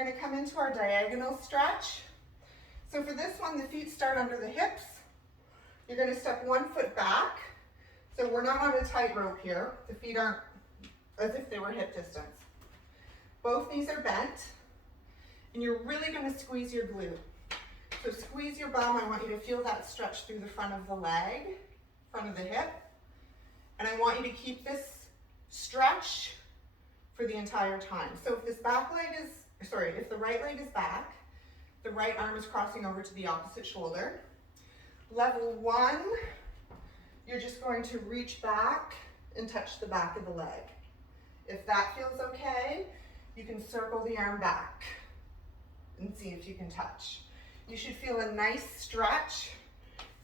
going to come into our diagonal stretch. So for this one, the feet start under the hips. You're going to step 1 foot back. So we're not on a tightrope here. The feet aren't as if they were hip distance. Both knees are bent, and you're really going to squeeze your glute. So squeeze your bum. I want you to feel that stretch through the front of the leg, front of the hip. And I want you to keep this stretch for the entire time. So if this back leg is, sorry, if the right leg is back, the right arm is crossing over to the opposite shoulder. Level 1, you're just going to reach back and touch the back of the leg. If that feels okay, you can circle the arm back and see if you can touch. You should feel a nice stretch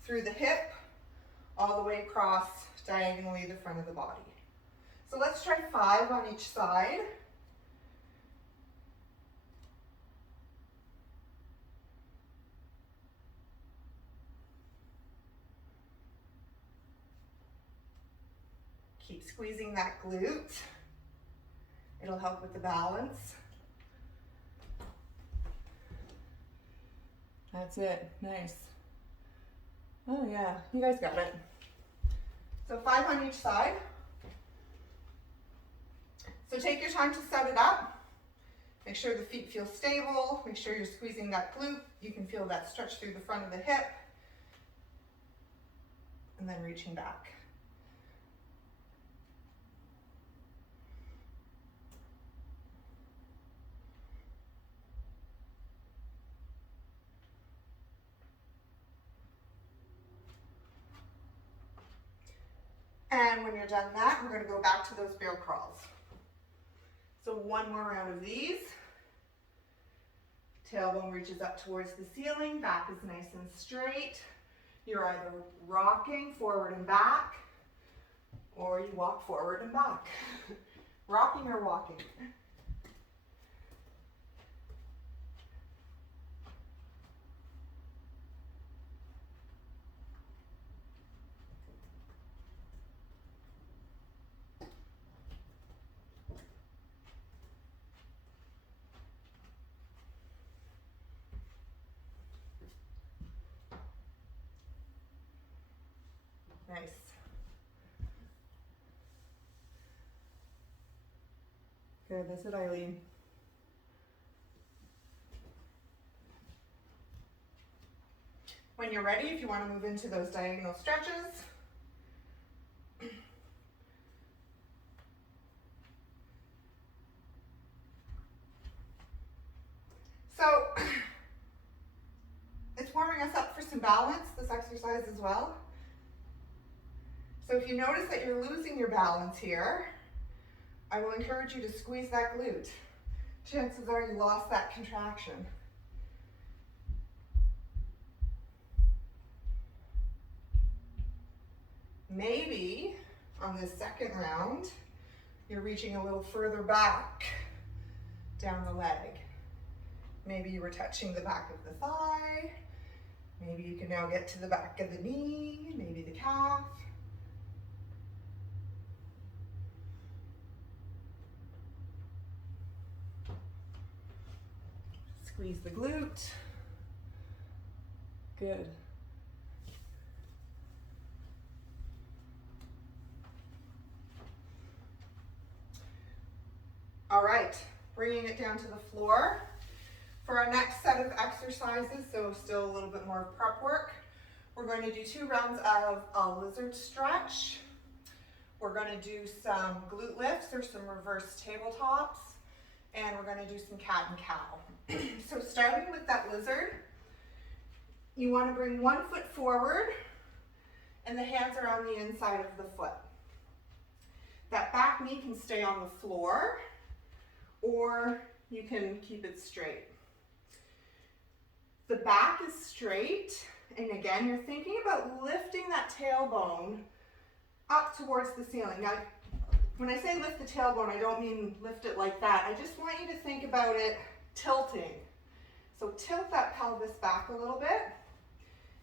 through the hip, all the way across diagonally the front of the body. So let's try 5 on each side. Keep squeezing that glute. It'll help with the balance. That's it, nice. Oh yeah, you guys got it. So 5 on each side. So take your time to set it up. Make sure the feet feel stable. Make sure you're squeezing that glute. You can feel that stretch through the front of the hip. And then reaching back. And when you're done that, we're going to go back to those bear crawls. So 1 more round of these. Tailbone reaches up towards the ceiling, back is nice and straight. You're either rocking forward and back, or you walk forward and back. Rocking or walking. Nice. Good, that's it, Eileen. When you're ready, if you want to move into those diagonal stretches, so it's warming us up for some balance, this exercise as well. So if you notice that you're losing your balance here, I will encourage you to squeeze that glute. Chances are you lost that contraction. Maybe on this second round, you're reaching a little further back down the leg. Maybe you were touching the back of the thigh. Maybe you can now get to the back of the knee, maybe the calf. Squeeze the glute. Good. All right, bringing it down to the floor. For our next set of exercises, so still a little bit more prep work, we're going to do 2 rounds of a lizard stretch. We're going to do some glute lifts or some reverse tabletops, and we're going to do some cat and cow. So starting with that lizard, you want to bring 1 foot forward and the hands are on the inside of the foot. That back knee can stay on the floor or you can keep it straight. The back is straight, and again, you're thinking about lifting that tailbone up towards the ceiling. Now, when I say lift the tailbone, I don't mean lift it like that. I just want you to think about it tilting. So tilt that pelvis back a little bit.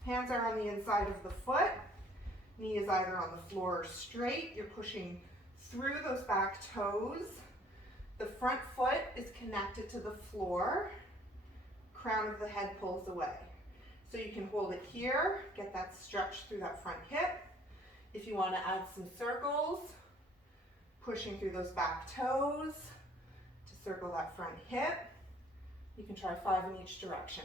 Hands are on the inside of the foot. Knee is either on the floor or straight. You're pushing through those back toes The front foot is connected to the floor. Crown of the head pulls away. So you can hold it here, get that stretch through that front hip. If you want to add some circles, pushing through those back toes to circle that front hip. You can try 5 in each direction.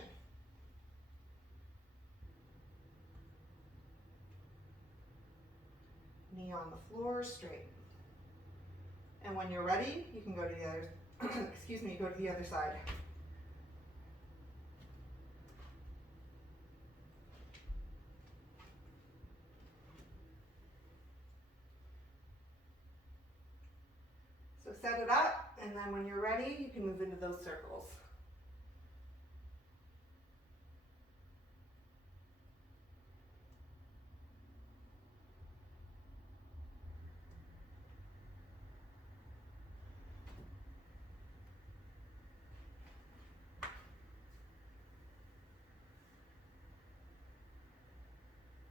Knee on the floor, straight. And when you're ready, you can go to the other, excuse me, go to the other side. So set it up, and then when you're ready, you can move into those circles.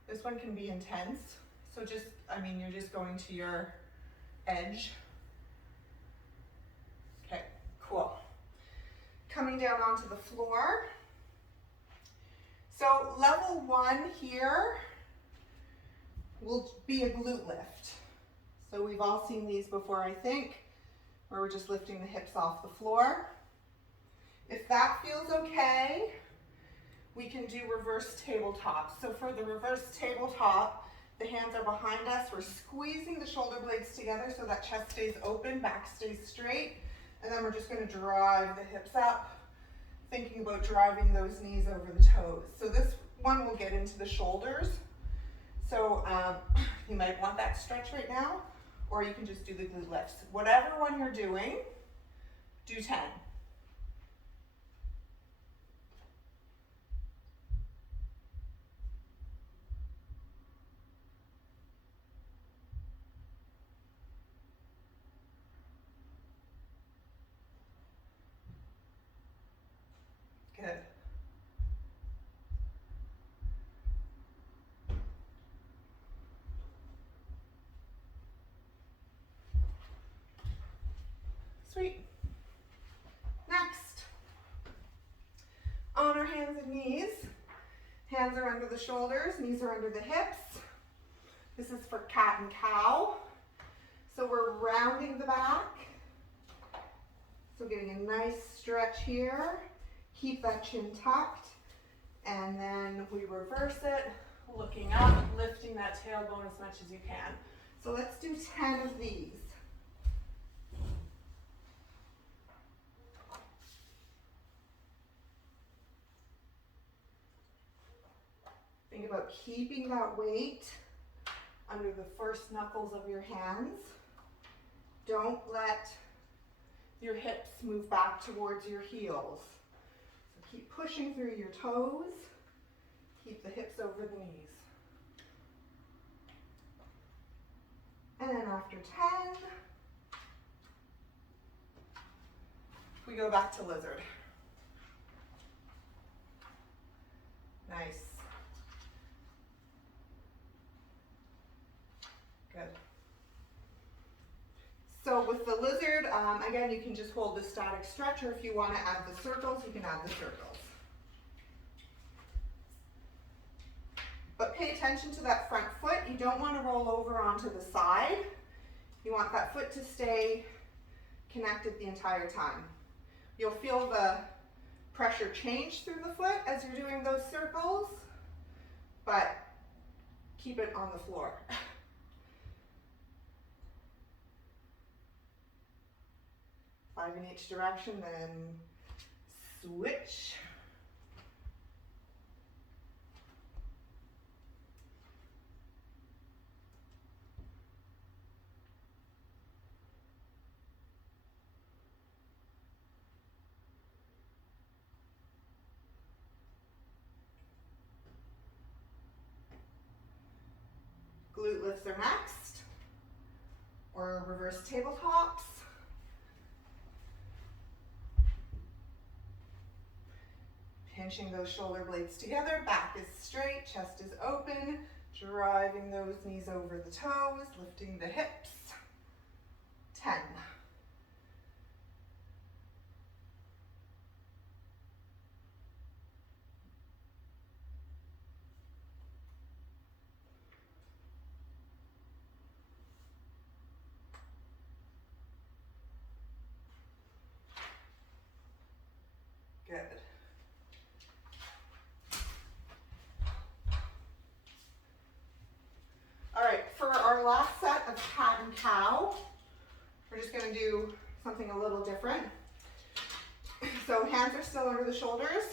This one can be intense, so just, you're just going to your edge. Okay, cool. Coming down onto the floor. So level 1 here will be a glute lift. So we've all seen these before, I think, where we're just lifting the hips off the floor. If that feels okay, we can do reverse tabletop. So for the reverse tabletop, the hands are behind us. We're squeezing the shoulder blades together so that chest stays open, back stays straight. And then we're just going to drive the hips up, thinking about driving those knees over the toes. So this one will get into the shoulders. So you might want that stretch right now, or you can just do the glute lifts. Whatever one you're doing, do 10. Good. Sweet. Next, on our hands and knees. Hands are under the shoulders, knees are under the hips. This is for cat and cow. So we're rounding the back. So getting a nice stretch here. Keep that chin tucked, and then we reverse it, looking up, lifting that tailbone as much as you can. So let's do 10 of these. Think about keeping that weight under the first knuckles of your hands. Don't let your hips move back towards your heels. Keep pushing through your toes. Keep the hips over the knees. And then after 10, we go back to lizard. Nice. Good. So with the lizard, again, you can just hold the static stretch, or if you want to add the circles, you can add the circles. But pay attention to that front foot. You don't want to roll over onto the side. You want that foot to stay connected the entire time. You'll feel the pressure change through the foot as you're doing those circles, but keep it on the floor. 5 in each direction, then switch. Glute lifts are next, or reverse tabletops. Pinching those shoulder blades together, back is straight, chest is open, driving those knees over the toes, lifting the hips. 10. Good. All right, for our last set of cat and cow, we're just gonna do something a little different. So hands are still under the shoulders.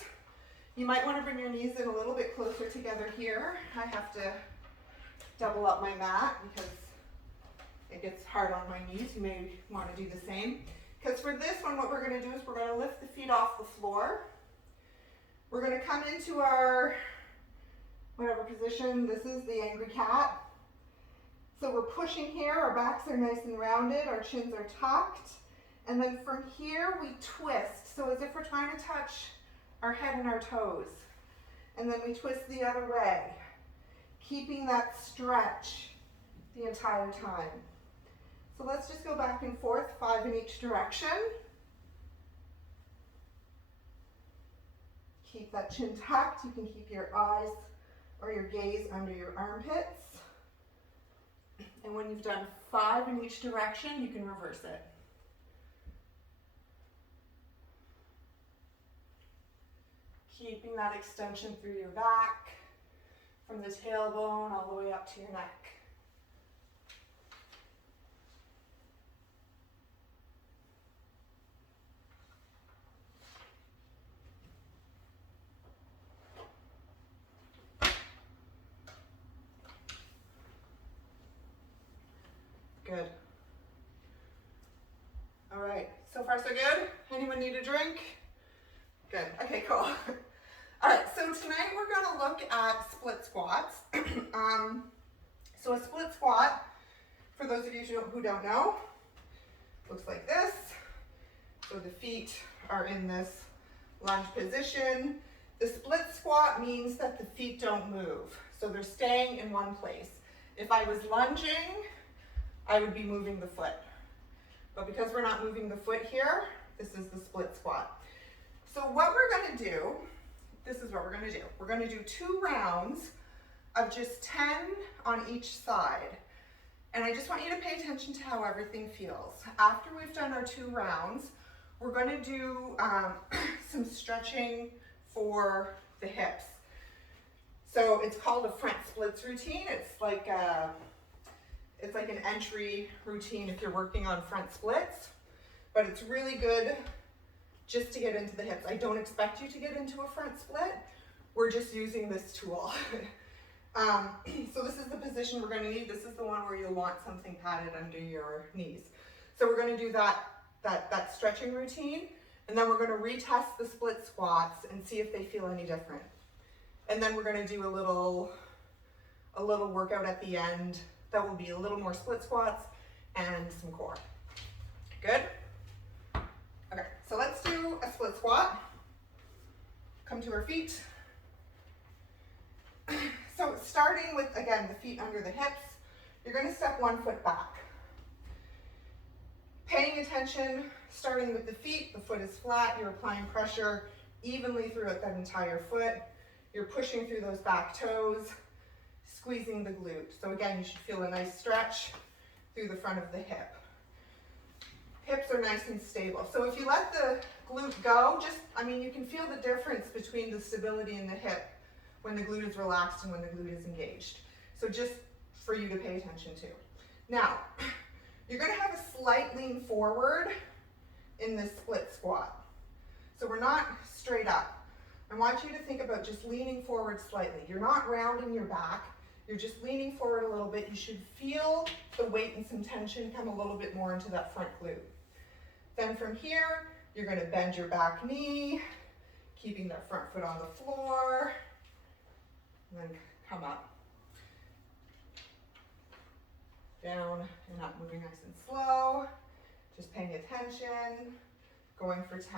You might want to bring your knees in a little bit closer together here. I have to double up my mat because it gets hard on my knees. You may want to do the same. Because for this one, what we're going to do is we're going to lift the feet off the floor. We're going to come into our, whatever position, this is the angry cat. So we're pushing here, our backs are nice and rounded, our chins are tucked. And then from here, we twist. So as if we're trying to touch our head and our toes. And then we twist the other way, keeping that stretch the entire time. So let's just go back and forth, 5 in each direction. Keep that chin tucked. You can keep your eyes or your gaze under your armpits. And when you've done 5 in each direction, you can reverse it. Keeping that extension through your back, from the tailbone all the way up to your neck. Good. All right, so far so good? Anyone need a drink? Good, okay, cool. All right, so tonight we're gonna look at split squats. So a split squat, for those of you who don't know, looks like this. So the feet are in this lunge position. The split squat means that the feet don't move. So they're staying in one place. If I was lunging, I would be moving the foot. But because we're not moving the foot here, this is the split squat. So what we're gonna do, this is what we're gonna do. We're gonna do 2 rounds of just 10 on each side. And I just want you to pay attention to how everything feels. After we've done our 2 rounds, we're gonna do some stretching for the hips. So it's called a front splits routine. It's like an entry routine if you're working on front splits, but it's really good just to get into the hips. I don't expect you to get into a front split. We're just using this tool. So this is the position we're going to need. This is the one where you'll want something padded under your knees. So we're going to do that stretching routine, and then we're going to retest the split squats and see if they feel any different. And then we're going to do a little workout at the end that will be a little more split squats and some core. Good? Okay, so let's do a split squat. Come to our feet. So starting with, again, the feet under the hips, you're going to step 1 foot back. Paying attention, starting with the feet, the foot is flat, you're applying pressure evenly throughout that entire foot. You're pushing through those back toes, squeezing the glute. So again, you should feel a nice stretch through the front of the hip. Hips are nice and stable. So if you let the glute go, you can feel the difference between the stability in the hip when the glute is relaxed and when the glute is engaged. So just for you to pay attention to. Now, you're gonna have a slight lean forward in this split squat. So we're not straight up. I want you to think about just leaning forward slightly. You're not rounding your back. You're just leaning forward a little bit. You should feel the weight and some tension come a little bit more into that front glute. Then from here, you're going to bend your back knee, keeping that front foot on the floor, and then come up, down and up, moving nice and slow, just paying attention, going for 10.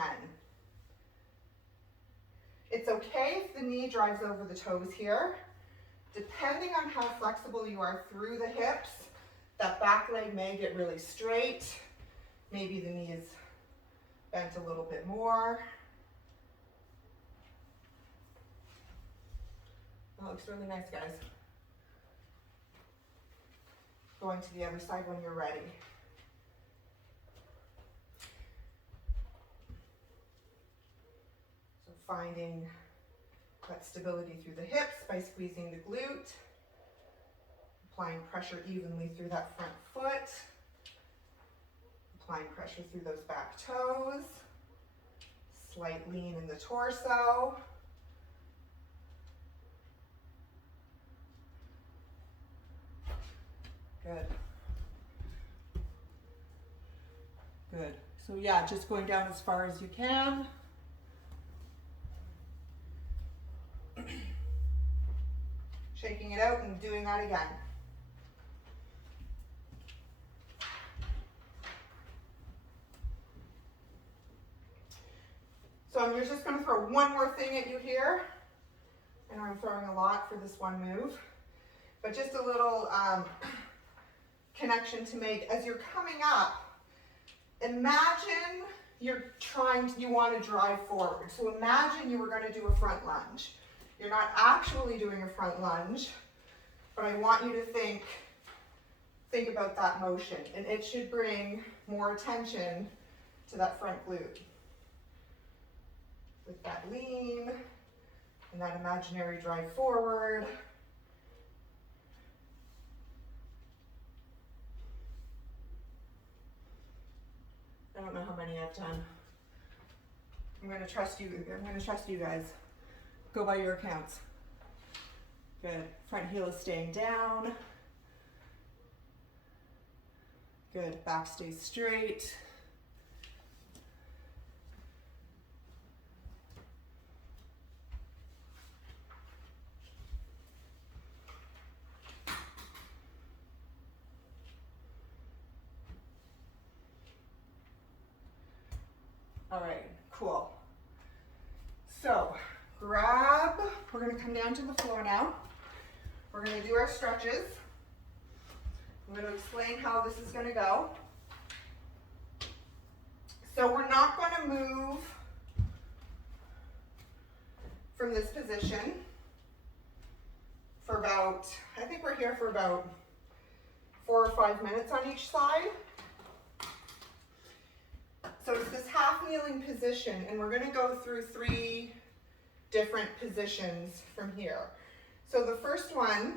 It's okay if the knee drives over the toes here. Depending on how flexible you are through the hips, that back leg may get really straight. Maybe the knee is bent a little bit more. That looks really nice, guys. Going to the other side when you're ready. finding that stability through the hips by squeezing the glute, applying pressure evenly through that front foot, applying pressure through those back toes, slight lean in the torso. Good. Good. So yeah, just going down as far as you can. Shaking it out and doing that again. So I'm just going to throw one more thing at you here. And I'm throwing a lot for this one move. But just a little connection to make. As you're coming up, imagine you want to drive forward. So imagine you were going to do a front lunge. You're not actually doing a front lunge, but I want you to think about that motion, and it should bring more attention to that front glute. With that lean and that imaginary drive forward. I don't know how many I've done. I'm going to trust you. I'm going to trust you guys. Go by your accounts. Good. Front heel is staying down. Good. Back stays straight. All right, cool. So we're going to come down to the floor now. We're going to do our stretches. I'm going to explain how this is going to go. So we're not going to move from this position for about, I think we're here for about 4 or 5 minutes on each side. So it's this half kneeling position, and we're going to go through 3 different positions from here. So the first one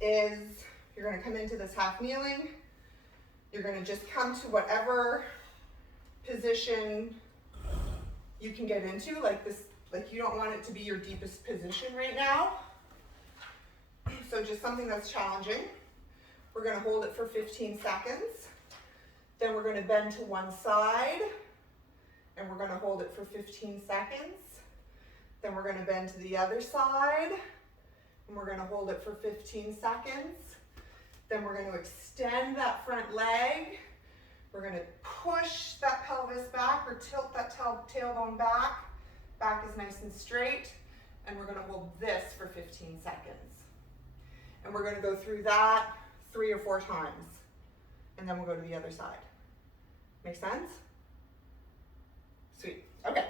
is you're going to come into this half kneeling. You're going to just come to whatever position you can get into, like this, like you don't want it to be your deepest position right now. So just something that's challenging. We're going to hold it for 15 seconds. Then we're going to bend to one side, and we're going to hold it for 15 seconds. Then we're going to bend to the other side, and we're going to hold it for 15 seconds. Then we're going to extend that front leg. We're going to push that pelvis back or tilt that tailbone back. Back is nice and straight, and we're going to hold this for 15 seconds. And we're going to go through that 3 or 4 times, and then we'll go to the other side. Make sense? Sweet. Okay.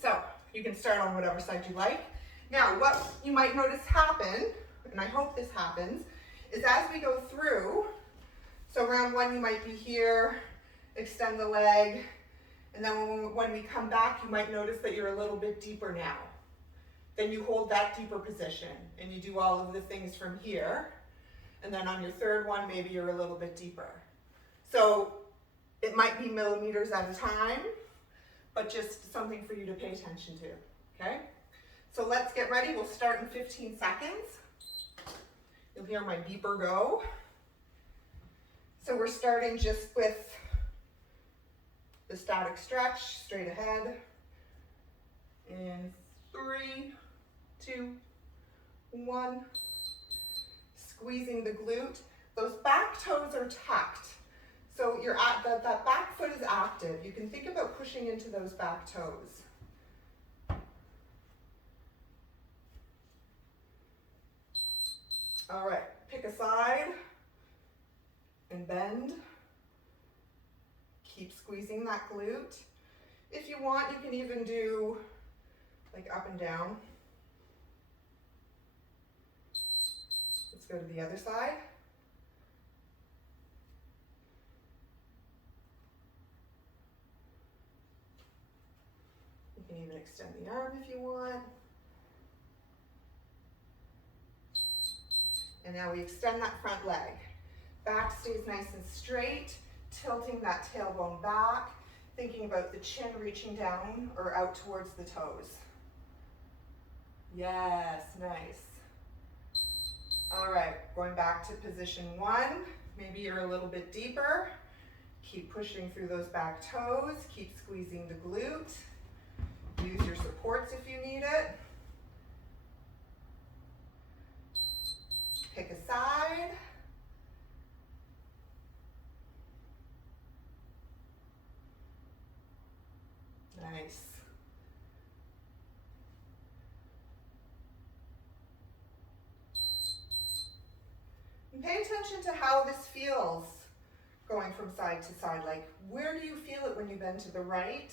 So you can start on whatever side you like. Now, what you might notice happen, and I hope this happens, is as we go through, so round 1 you might be here, extend the leg, and then when we come back, you might notice that you're a little bit deeper now. Then you hold that deeper position, and you do all of the things from here. And then on your 3rd one, maybe you're a little bit deeper. So it might be millimeters at a time, but just something for you to pay attention to, okay? So let's get ready. We'll start in 15 seconds. You'll hear my beeper go. So we're starting just with the static stretch, straight ahead. In 3, 2, 1. Squeezing the glute. Those back toes are tucked. So you're at that back foot is active. You can think about pushing into those back toes. All right, pick a side and bend. Keep squeezing that glute. If you want, you can even do like up and down. Let's go to the other side. You can even extend the arm if you want. And now we extend that front leg. Back stays nice and straight, tilting that tailbone back, thinking about the chin reaching down or out towards the toes. Yes, nice. All right, going back to position one. Maybe you're a little bit deeper. Keep pushing through those back toes. Keep squeezing the glute. Use your supports if you need it. Pick a side. Nice. And pay attention to how this feels going from side to side. Like, where do you feel it when you bend to the right?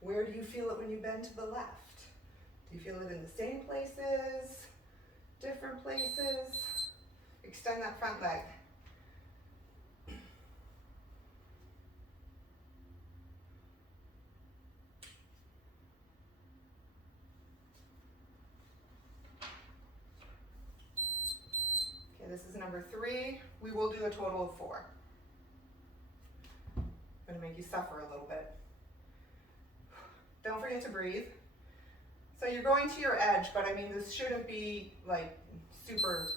Where do you feel it when you bend to the left? Do you feel it in the same places? Different places? Extend that front leg. Okay, this is number 3. We will do a total of 4. I'm going to make you suffer a little bit. Don't forget to breathe. So you're going to your edge, but I mean, this shouldn't be like super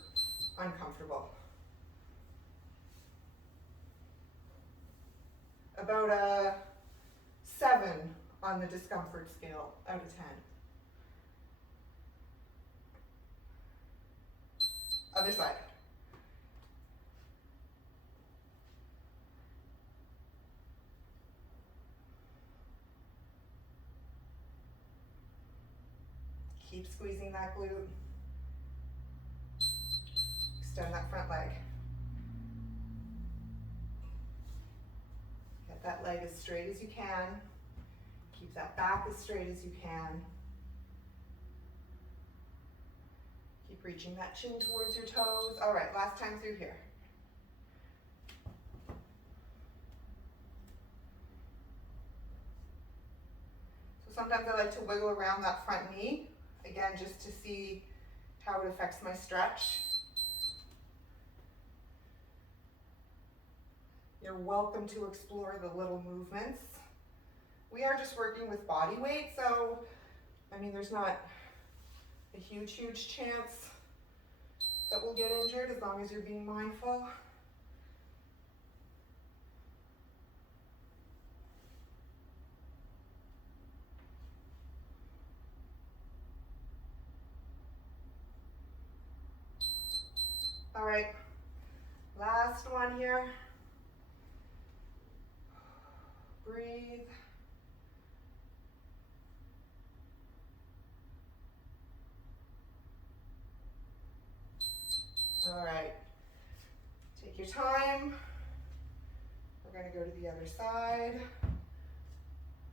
uncomfortable. About a 7 on the discomfort scale out of 10. Other side. Keep squeezing that glute. Extend that front leg. Get that leg as straight as you can. Keep that back as straight as you can. Keep reaching that chin towards your toes. All right, last time through here. So sometimes I like to wiggle around that front knee, again, just to see how it affects my stretch. You're welcome to explore the little movements. We are just working with body weight, so, I mean, there's not a huge chance that we'll get injured as long as you're being mindful. All right, last one here. Breathe. All right, take your time. We're going to go to the other side.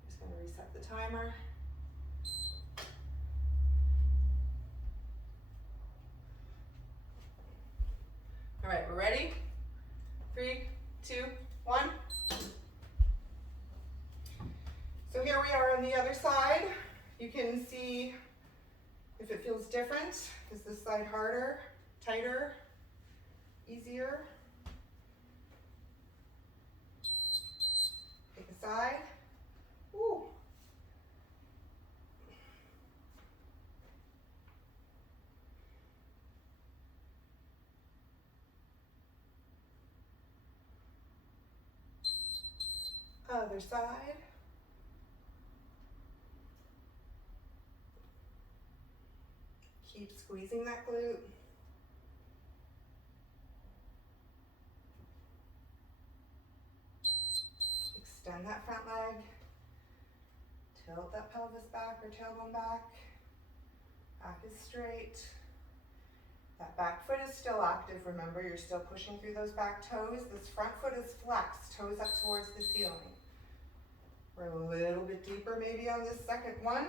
Just going to reset the timer. All right, we're ready? 3, 2, 1. So here we are on the other side. You can see if it feels different. Is this side harder, tighter, easier? Pick a side. Ooh. Other side. Keep squeezing that glute. Extend that front leg. Tilt that pelvis back or tailbone back. Back is straight. That back foot is still active. Remember, you're still pushing through those back toes. This front foot is flexed, toes up towards the ceiling. We're a little bit deeper maybe on this second one.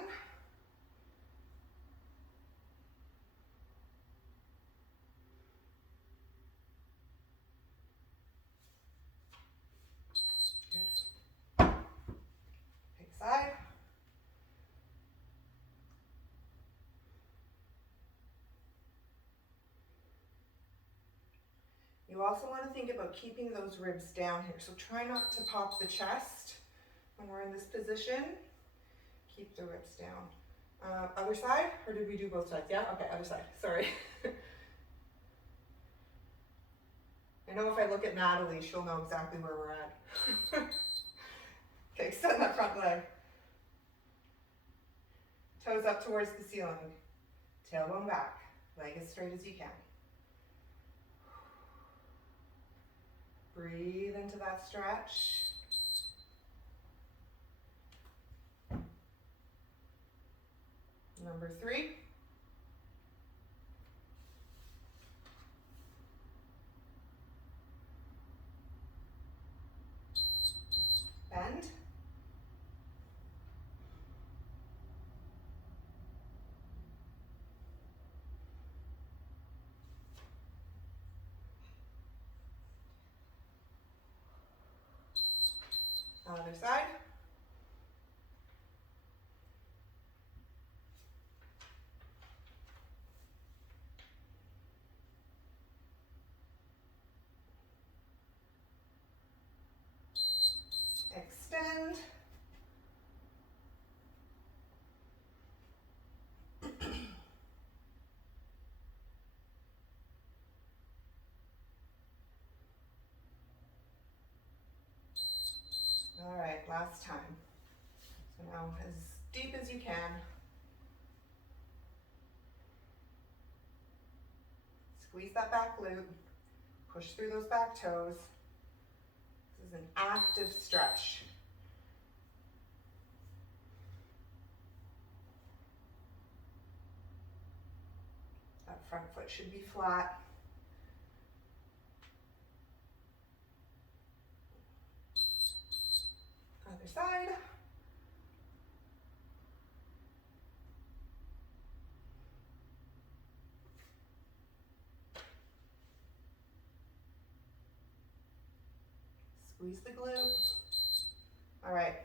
Good. Pick side. You also want to think about keeping those ribs down here. So try not to pop the chest when we're in this position. Keep the ribs down. Other side, or did we do both sides? Yeah, okay, other side, sorry. I know if I look at Natalie, she'll know exactly where we're at. Okay, extend that front leg. Toes up towards the ceiling. Tailbone back. Leg as straight as you can. Breathe into that stretch. Number 3. Bend. Other side. Extend. All right, last time. So now as deep as you can. Squeeze that back glute. Push through those back toes. This is an active stretch. That front foot should be flat. Other side. Squeeze the glute. All right,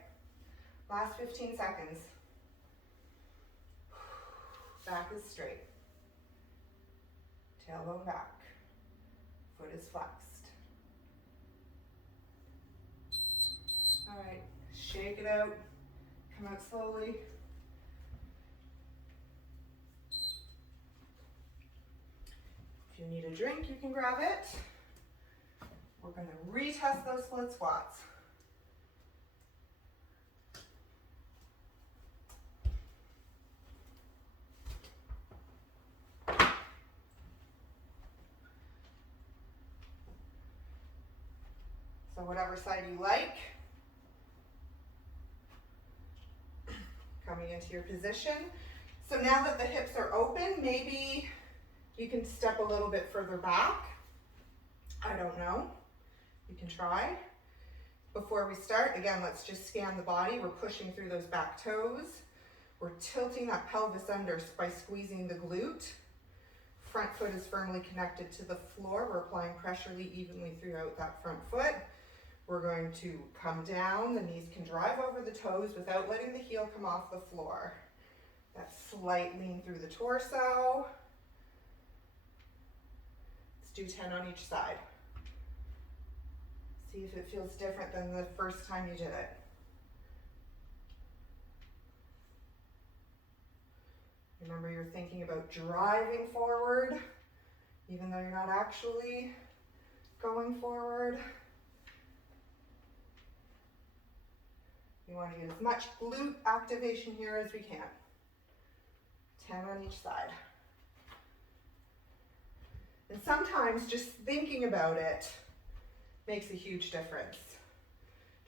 last 15 seconds. Back is straight. Tailbone back. Foot is flexed. All right, shake it out. Come out slowly. If you need a drink, you can grab it. We're going to retest those split squats. So whatever side you like. Coming into your position. So now that the hips are open, maybe you can step a little bit further back. I don't know. You can try. Before we start, again, let's just scan the body. We're pushing through those back toes. We're tilting that pelvis under by squeezing the glute. Front foot is firmly connected to the floor. We're applying pressure evenly throughout that front foot. We're going to come down. The knees can drive over the toes without letting the heel come off the floor. That slight lean through the torso. Let's do 10 on each side. See if it feels different than the first time you did it. Remember, you're thinking about driving forward, even though you're not actually going forward. We want to get as much glute activation here as we can. 10 on each side. And sometimes just thinking about it makes a huge difference.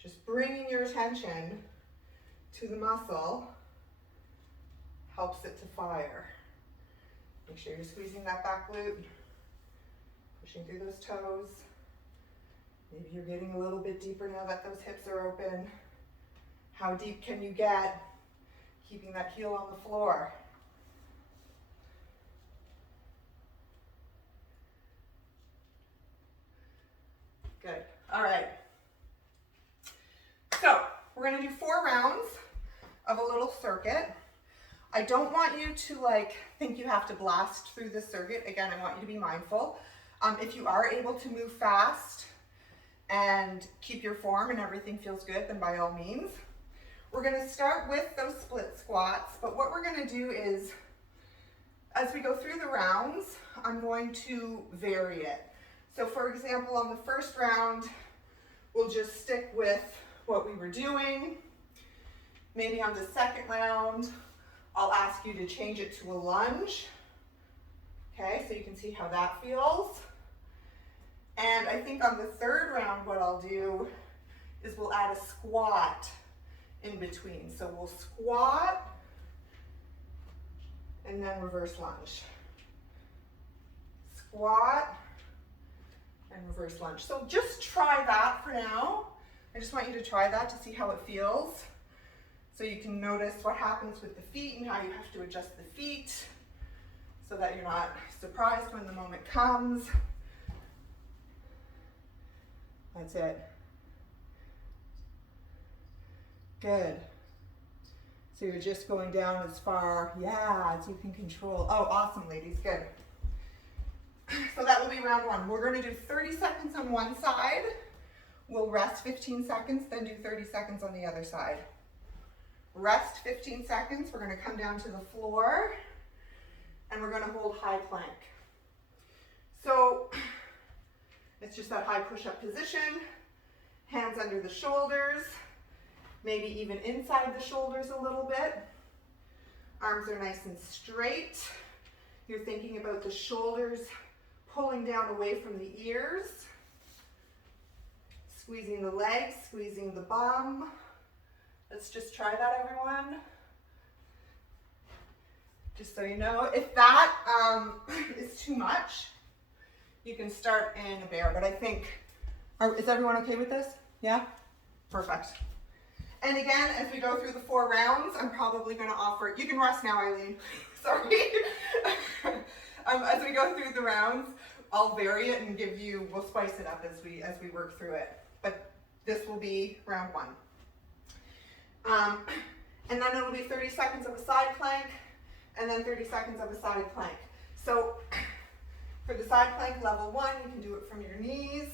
Just bringing your attention to the muscle helps it to fire. Make sure you're squeezing that back glute, pushing through those toes. Maybe you're getting a little bit deeper now that those hips are open. How deep can you get? Keeping that heel on the floor. Good. All right. So we're going to do 4 rounds of a little circuit. I don't want you to think you have to blast through the circuit. Again, I want you to be mindful If you are able to move fast and keep your form and everything feels good, then by all means. We're gonna start with those split squats, but what we're gonna do is, as we go through the rounds, I'm going to vary it. So for example, on the first round, we'll just stick with what we were doing. Maybe on the second round, I'll ask you to change it to a lunge. Okay, so you can see how that feels. And I think on the third round, what I'll do is we'll add a squat in between. So we'll squat and then reverse lunge. Squat and reverse lunge. So just try that for now. I just want you to try that to see how it feels. So you can notice what happens with the feet and how you have to adjust the feet so that you're not surprised when the moment comes. That's it. Good. So you're just going down as far, as you can control. Oh, awesome, ladies, good. So that will be round one. We're gonna do 30 seconds on one side. We'll rest 15 seconds, then do 30 seconds on the other side. Rest 15 seconds, we're gonna come down to the floor and we're gonna hold high plank. So it's just that high push-up position, hands under the shoulders, maybe even inside the shoulders a little bit. Arms are nice and straight. You're thinking about the shoulders pulling down away from the ears. Squeezing the legs, squeezing the bum. Let's just try that, everyone. Just so you know, if that is too much, you can start in a bear, but I think, is everyone okay with this? Yeah? Perfect. And again, as we go through the 4 rounds, I'm probably gonna offer, you can rest now, Eileen, sorry. As we go through the rounds, I'll vary it and give you, we'll spice it up as we work through it. But this will be round 1. And then it'll be 30 seconds of a side plank, and then 30 seconds of a side plank. So for the side plank, level 1, you can do it from your knees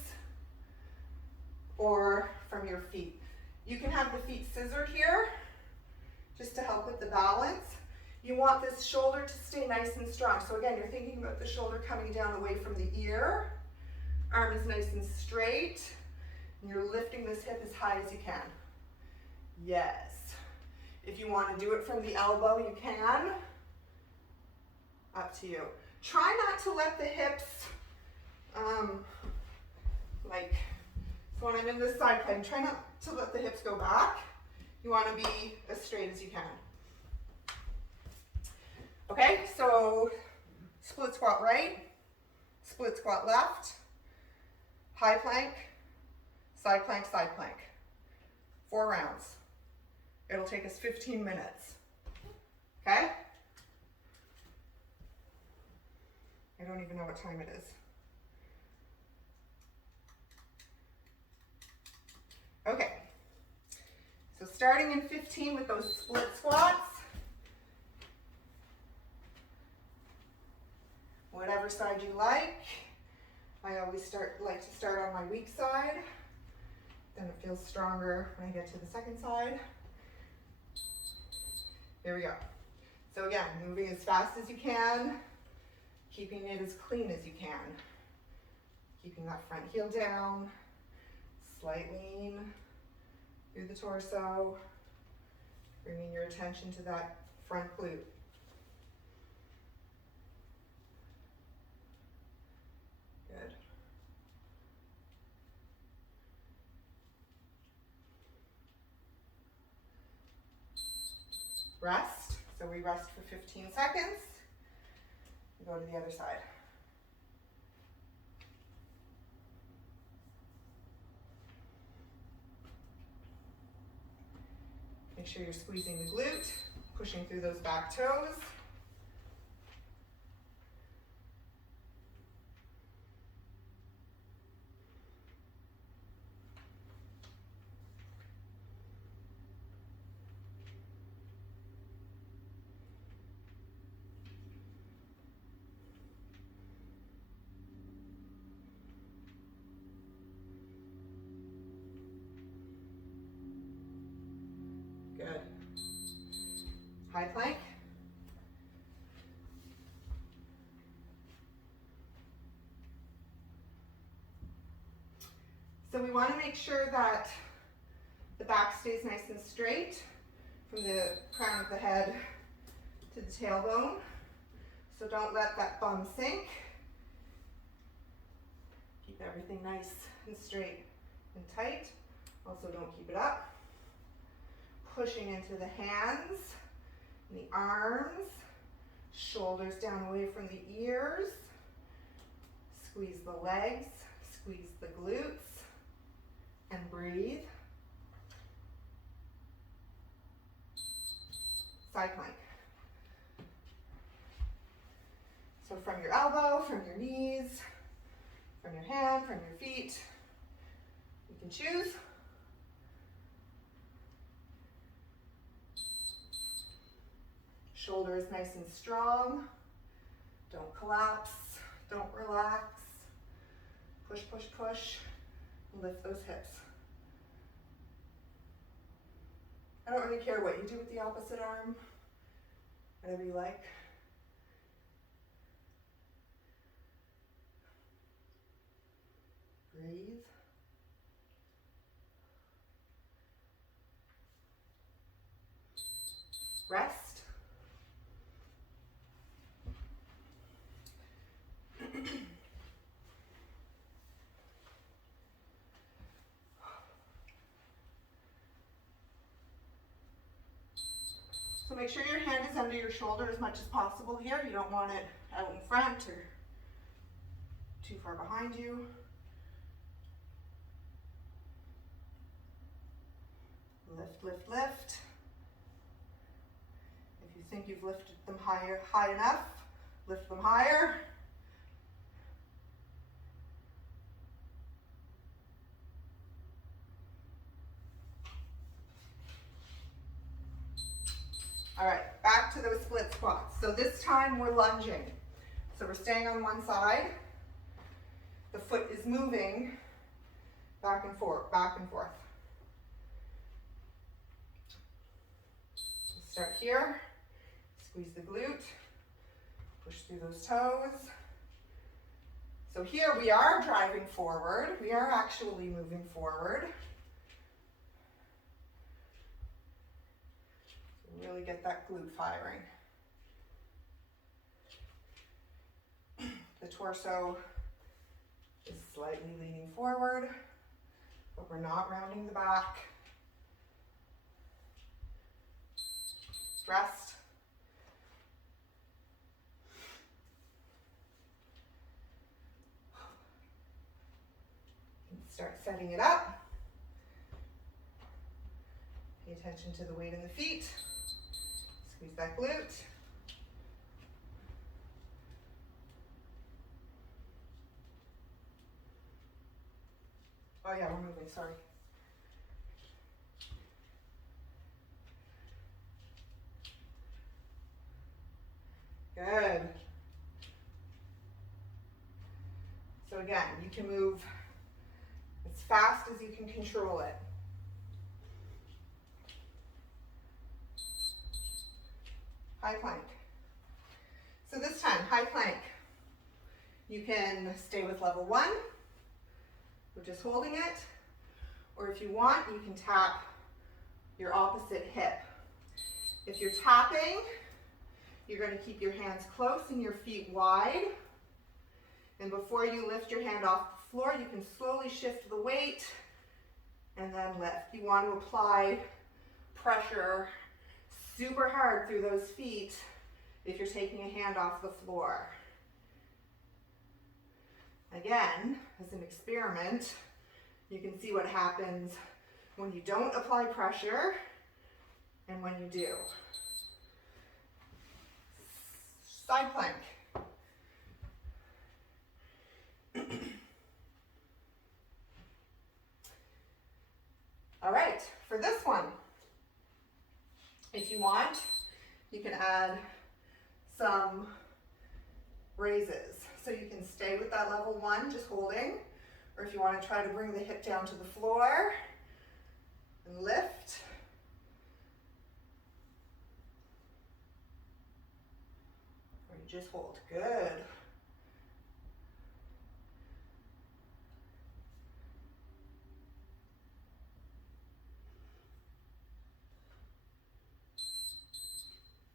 or from your feet. You can have the feet scissored here, just to help with the balance. You want this shoulder to stay nice and strong. So again, you're thinking about the shoulder coming down away from the ear. Arm is nice and straight. And you're lifting this hip as high as you can. Yes. If you want to do it from the elbow, you can. Up to you. Try not to let the hips, so when I'm in this side plank, try not to let the hips go back. You want to be as straight as you can. Okay, so split squat right, split squat left, high plank, side plank, side plank. 4 rounds. It'll take us 15 minutes. Okay? I don't even know what time it is. Okay. So starting in 15 with those split squats. Whatever side you like. I always like to start on my weak side. Then it feels stronger when I get to the second side. Here we go. So again, moving as fast as you can, keeping it as clean as you can. Keeping that front heel down, slight lean through the torso, bringing your attention to that front glute. Good. Rest. So we rest for 15 seconds. We go to the other side. Make sure you're squeezing the glute, pushing through those back toes. High plank. So we want to make sure that the back stays nice and straight from the crown of the head to the tailbone. So don't let that bum sink. Keep everything nice and straight and tight. Also don't keep it up. Pushing into the hands and the arms. Shoulders down away from the ears. Squeeze the legs, squeeze the glutes, and breathe. Side plank. So from your elbow, from your knees, from your hand, from your feet, you can choose. Shoulders nice and strong. Don't collapse, don't relax. Push, push, push. Lift those hips. I don't really care what you do with the opposite arm. Whatever you like. Breathe. Rest. So make sure your hand is under your shoulder as much as possible here. You don't want it out in front or too far behind you. Lift, lift, lift. If you think you've lifted them high enough, lift them higher. All right, back to those split squats. So this time we're lunging. So we're staying on one side. The foot is moving back and forth, back and forth. Start here, squeeze the glute, push through those toes. So here we are driving forward. We are actually moving forward. So really get that glute firing. The torso is slightly leaning forward, but we're not rounding the back. Rest. And start setting it up. Pay attention to the weight in the feet. Squeeze that glute. Oh yeah, we're moving, sorry. Good. So again, you can move as fast as you can control it. High plank. So this time, high plank. You can stay with level 1, we're just holding it, or if you want, you can tap your opposite hip. If you're tapping, you're going to keep your hands close and your feet wide. And before you lift your hand off the floor, you can slowly shift the weight and then lift. You want to apply pressure super hard through those feet if you're taking a hand off the floor. Again, as an experiment, you can see what happens when you don't apply pressure and when you do. Side plank. All right, for this one, if you want, you can add some raises. So you can stay with that level 1, just holding, or if you want to try to bring the hip down to the floor and lift. you just hold. Good.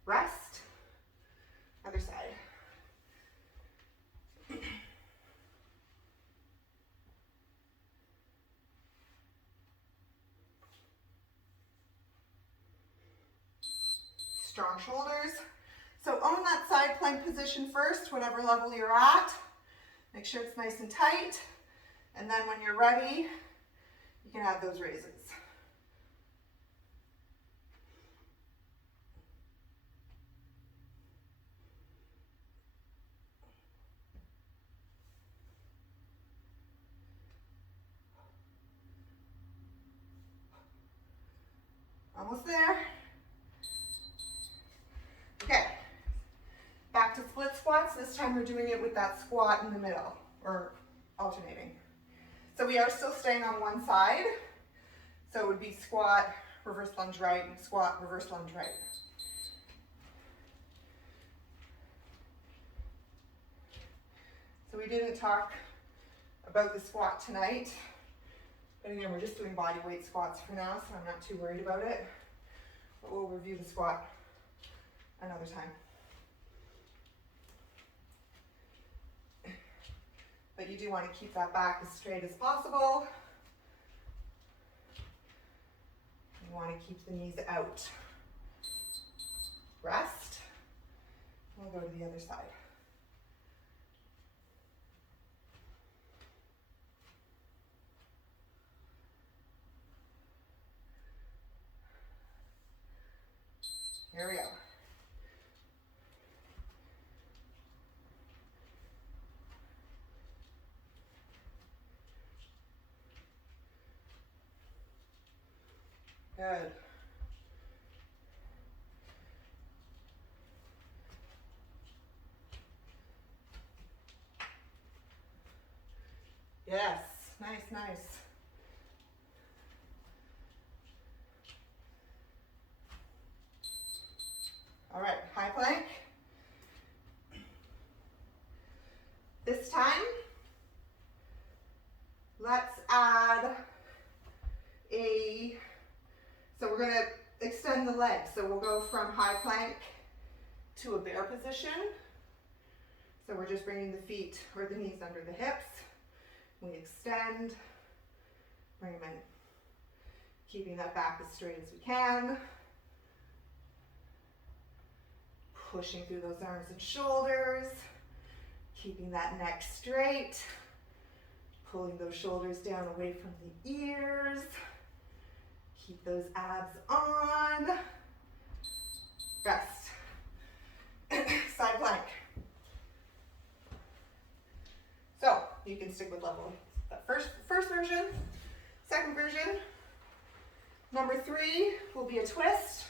Rest. Other side. Strong shoulders. So own that side plank position first, whatever level you're at. Make sure it's nice and tight. And then when you're ready, you can add those raises. Almost there. Okay, back to split squats. This time we're doing it with that squat in the middle, or alternating. So we are still staying on one side. So it would be squat, reverse lunge right, and squat, reverse lunge right. So we didn't talk about the squat tonight. But again, we're just doing body weight squats for now, so I'm not too worried about it. But we'll review the squat another time. But you do want to keep that back as straight as possible. You want to keep the knees out. Rest. We'll go to the other side. Here we go. Good. Yes, nice, nice. All right, high plank. This time, let's add so we're gonna extend the legs. So we'll go from high plank to a bear position. So we're just bringing the feet or the knees under the hips. We extend, bring them in. Keeping that back as straight as we can. Pushing through those arms and shoulders. Keeping that neck straight. Pulling those shoulders down away from the ears. Keep those abs on. Rest. Side plank. So you can stick with level. That first version. Second version. Number 3 will be a twist.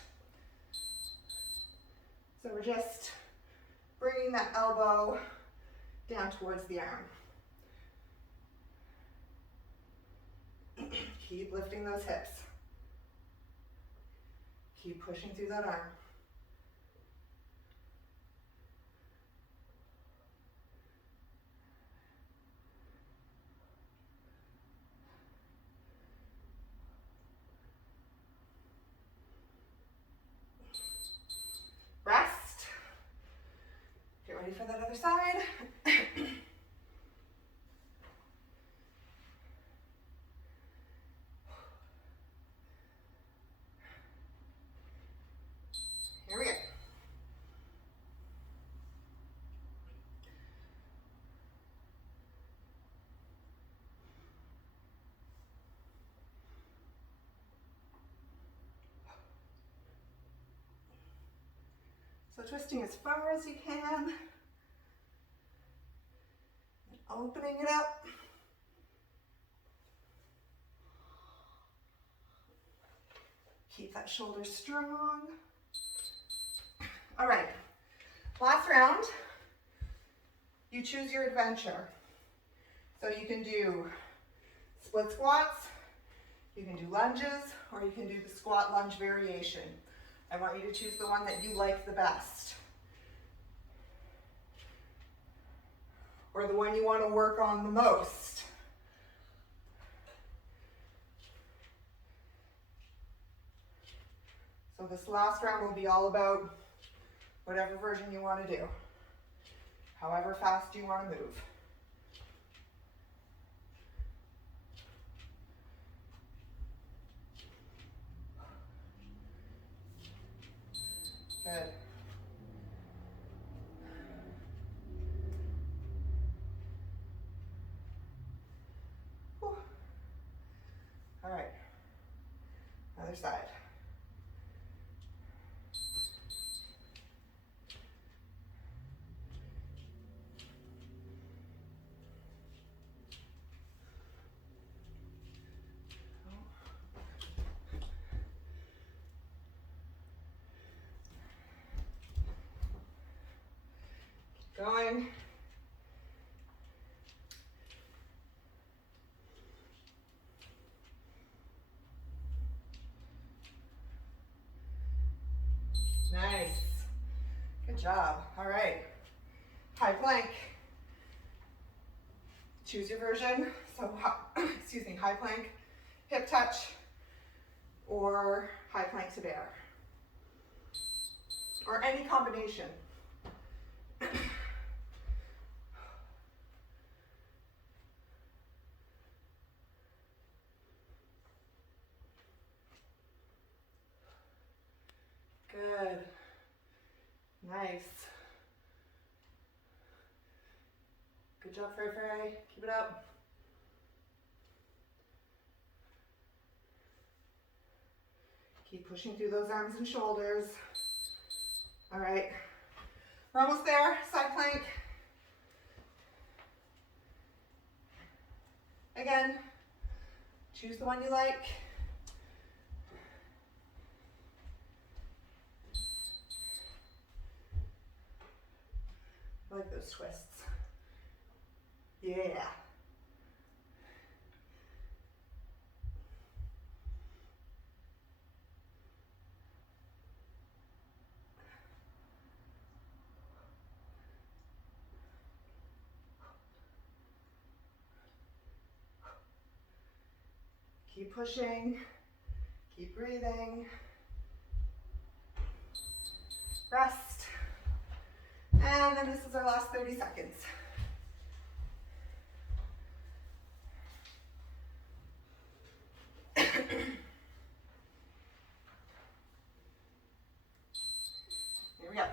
So we're just bringing that elbow down towards the arm. Keep lifting those hips. Keep pushing through that arm. Rest. Get ready for that other side. Here we go. So twisting as far as you can, and opening it up. Keep that shoulder strong. All right, last round, you choose your adventure. So you can do split squats, you can do lunges, or you can do the squat lunge variation. I want you to choose the one that you like the best. or the one you want to work on the most. So this last round will be all about whatever version you want to do, however fast you want to move. Good. Whew. All right, other side. Going. Nice. Good job. All right. High plank. Choose your version. So, excuse me, high plank, hip touch, or high plank to bear, or any combination. Good. Nice. Good job, Frey Frey. Keep it up. Keep pushing through those arms and shoulders. All right. We're almost there. Side plank. Again, choose the one you like. I like those twists. Yeah. Keep pushing, keep breathing. Rest. And then this is our last 30 seconds. Here we go.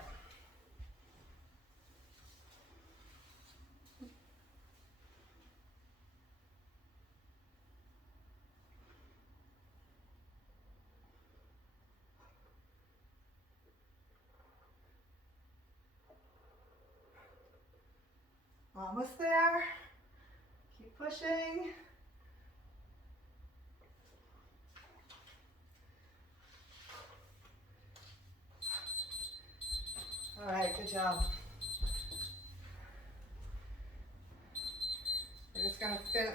Almost there. Keep pushing. All right, good job. We're just going to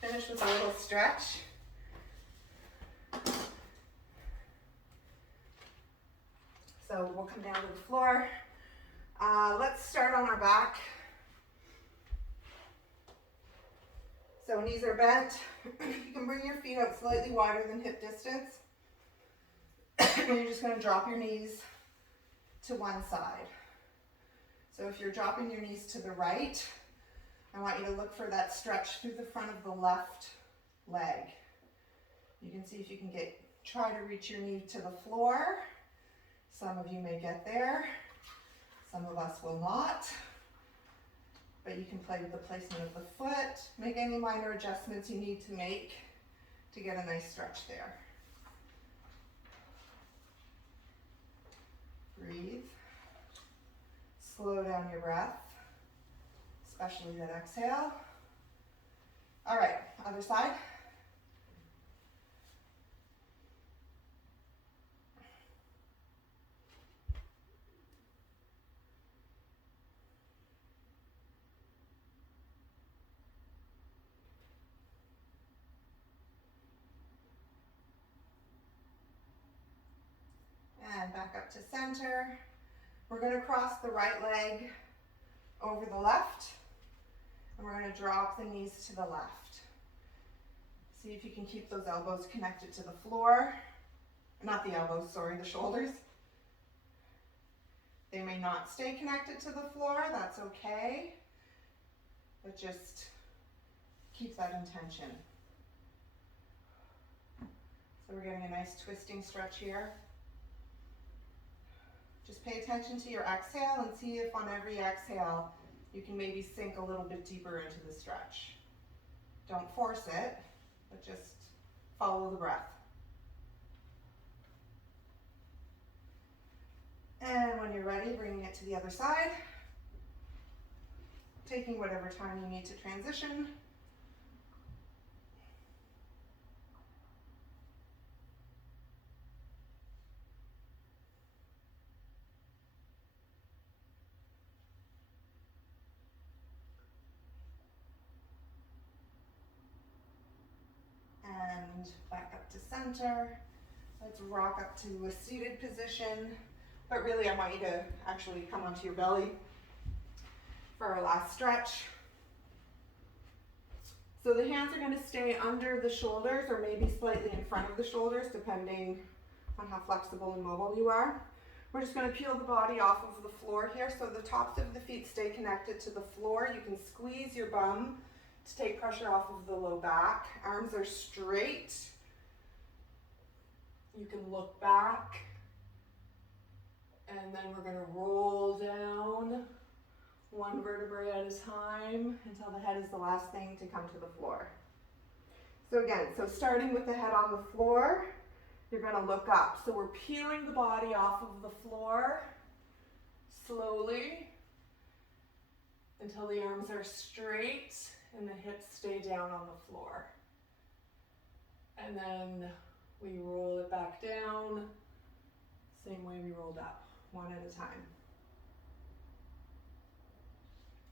finish with a little stretch. So we'll come down to the floor. Let's start on our back. So knees are bent. You can bring your feet out slightly wider than hip distance. And you're just going to drop your knees to one side. So if you're dropping your knees to the right, I want you to look for that stretch through the front of the left leg. You can see if you can try to reach your knee to the floor. Some of you may get there. Some of us will not. But you can play with the placement of the foot, make any minor adjustments you need to make to get a nice stretch there. Breathe. Slow down your breath, especially that exhale. All right, other side. And back up to center. We're going to cross the right leg over the left, and we're going to drop the knees to the left. See if you can keep those elbows connected to the floor. Not the elbows, sorry, the shoulders. They may not stay connected to the floor, that's okay, but just keep that intention. So we're getting a nice twisting stretch here. Just pay attention to your exhale and see if on every exhale you can maybe sink a little bit deeper into the stretch. Don't force it, but just follow the breath. And when you're ready, bringing it to the other side. Taking whatever time you need to transition. And back up to center. Let's rock up to a seated position. But really, I want you to actually come onto your belly for our last stretch. So the hands are going to stay under the shoulders or maybe slightly in front of the shoulders, depending on how flexible and mobile you are. We're just going to peel the body off of the floor here, so the tops of the feet stay connected to the floor. You can squeeze your bum to take pressure off of the low back. Arms are straight. You can look back. And then we're going to roll down one vertebrae at a time until the head is the last thing to come to the floor. So again, starting with the head on the floor, you're going to look up. So we're peeling the body off of the floor slowly until the arms are straight and the hips stay down on the floor. And then we roll it back down, same way we rolled up, one at a time.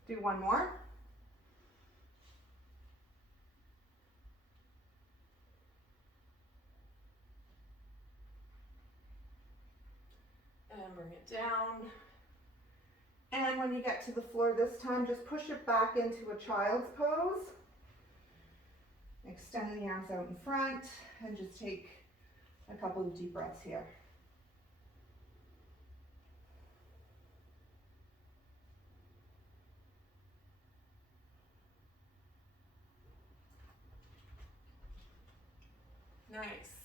Do one more. And bring it down. And when you get to the floor this time, just push it back into a child's pose. Extend the arms out in front and just take a couple of deep breaths here. Nice.